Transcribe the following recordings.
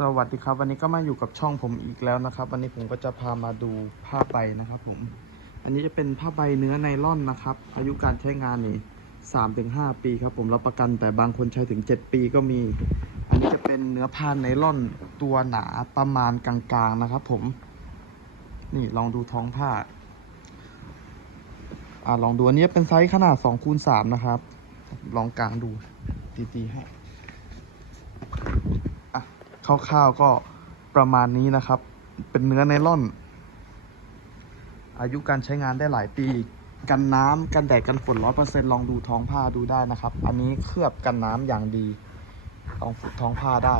สวัสดีครับวันนี้ก็มาอยู่กับช่องผมอีกแล้วนะครับ วันนี้ผมก็จะพามาดูผ้าใบนะครับ ผม อันนี้จะเป็นผ้าใบเนื้อไนล่อนนะครับ อายุการใช้งานนี่สามถึงห้าปีครับ ผมรับประกันแต่บางคนใช้ถึงเจ็ดปีก็มี อันนี้จะเป็นเนื้อผ้าไนล่อนตัวหนาประมาณกลางๆนะครับ ผม นี่ลองดูท้องผ้า อ่าลองดูอันนี้เป็นไซส์ขนาด2คูณ3นะครับ ลองกลางดูตีๆให้ คร่าวๆก็ประมาณนี้นะครับ เป็นเนื้อไนล่อน อายุการใช้งานได้หลายปี กันน้ำกันแดดกันฝนร้อยเปอร์เซ็นลองดูท้องผ้าดูได้นะครับ อันนี้เคลือบกันน้ำอย่างดีลองฝึกท้องผ้าได้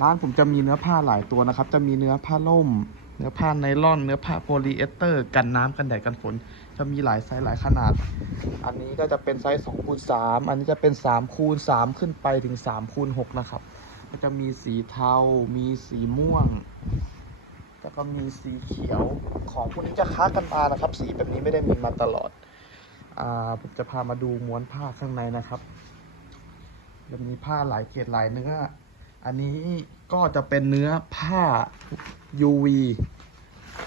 ร้านผมจะมีเนื้อผ้าหลายตัวนะครับ จะมีเนื้อผ้าล่ม เนื้อผ้าไนล่อน เนื้อผ้าโพลีเอสเตอร์ กันน้ำกันแดดกันฝน จะมีหลายไซส์หลายขนาด อันนี้ก็จะเป็นไซส์2คูณ3อันนี้จะเป็น3คูณ3ขึ้นไปถึง3คูณ6นะครับ ก็จะมีสีเทา มีสีม่วง แล้วก็มีสีเขียว ของพวกนี้จะค้ากันมานะครับ สีแบบนี้ไม่ได้มีมาตลอด อ่าผมจะพามาดูม้วนผ้าข้างในนะครับจะมีผ้าหลายเกรดหลายเนื้อ อันนี้ก็จะเป็นเนื้อผ้า UV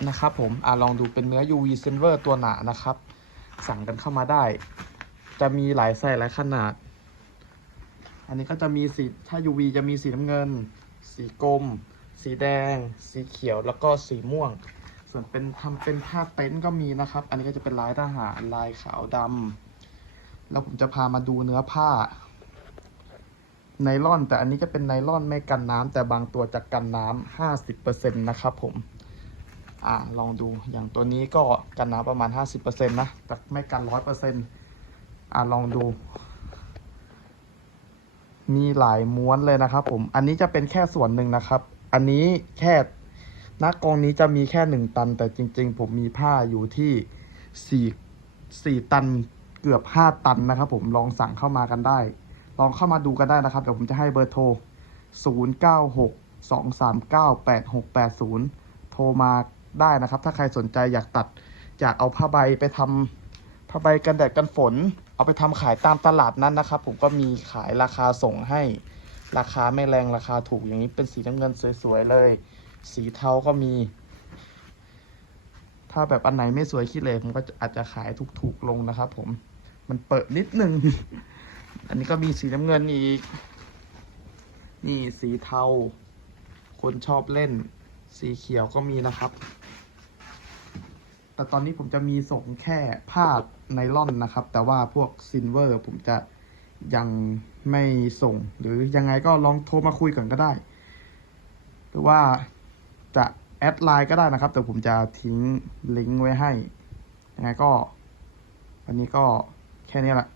นะครับผมอ่าลองดูเป็นเนื้อ UV Silver ตัวหนานะครับ สั่งกันเข้ามาได้ จะมีหลายไซส์หลายขนาด อันนี้ก็จะมีสีถ้า UV จะมีสีน้ำเงิน สีกรมสีแดง สีเขียวแล้วก็สีม่วง ส่วนเป็นทำเป็นผ้าเต็นท์ก็มีนะครับ อันนี้ก็จะเป็นลายทหารลายขาวดำแล้วผมจะพามาดูเนื้อผ้าไนล่อน แต่อันนี้จะเป็นไนล่อนไม่กันน้ำแต่บางตัวจะกันน้ำห้าสิบเปอร์เซ็นตนะครับผมอ่าลองดูอย่างตัวนี้ก็กันน้ำประมาณห้าสิบเปอร์เซ็นตนะแต่ไม่กันร้อยเปอร์เซ็นต์อ่าลองดู มีหลายม้วนเลยนะครับ ผม อันนี้จะเป็นแค่ส่วนหนึ่งนะครับ อันนี้แค่นักกองนี้จะมีแค่หนึ่งตัน แต่จริง ๆ ผมมีผ้าอยู่ที่สี่สี่ตันเกือบห้าตันนะครับ ผมลองสั่งเข้ามากันได้ ลองเข้ามาดูกันได้นะครับเดี๋ยวผมจะให้เบอร์โทร 0 9 6 2 3 9 8 6 8 0 โทรมาได้นะครับ ถ้าใครสนใจอยากตัดอยากเอาผ้าใบไปทำผ้าใบกันแดดกันฝน เอาไปทำขายตามตลาดนั้นนะครับ ผมก็มีขายราคาส่งให้ ราคาไม่แรงราคาถูกอย่างนี้เป็นสีน้ำเงินสวยๆเลย สีเทาก็มี ถ้าแบบอันไหนไม่สวยขี้เหร่ผมก็อาจจะขายถูกๆลงนะครับ ผม มันเปิดนิดนึง อันนี้ก็มีสีน้ำเงินอีก นี่สีเทา คนชอบเล่น สีเขียวก็มีนะครับ แต่ตอนนี้ผมจะมีส่งแค่ผ้าไนล่อนนะครับ แต่ว่าพวกซินเวอร์ผมจะยังไม่ส่ง หรือยังไงก็ลองโทรมาคุยกันก็ได้ หรือว่าจะแอดไลน์ก็ได้นะครับ แต่ผมจะทิ้งลิงก์ไว้ให้ยังไงก็ วันนี้ก็แค่นี้แหละ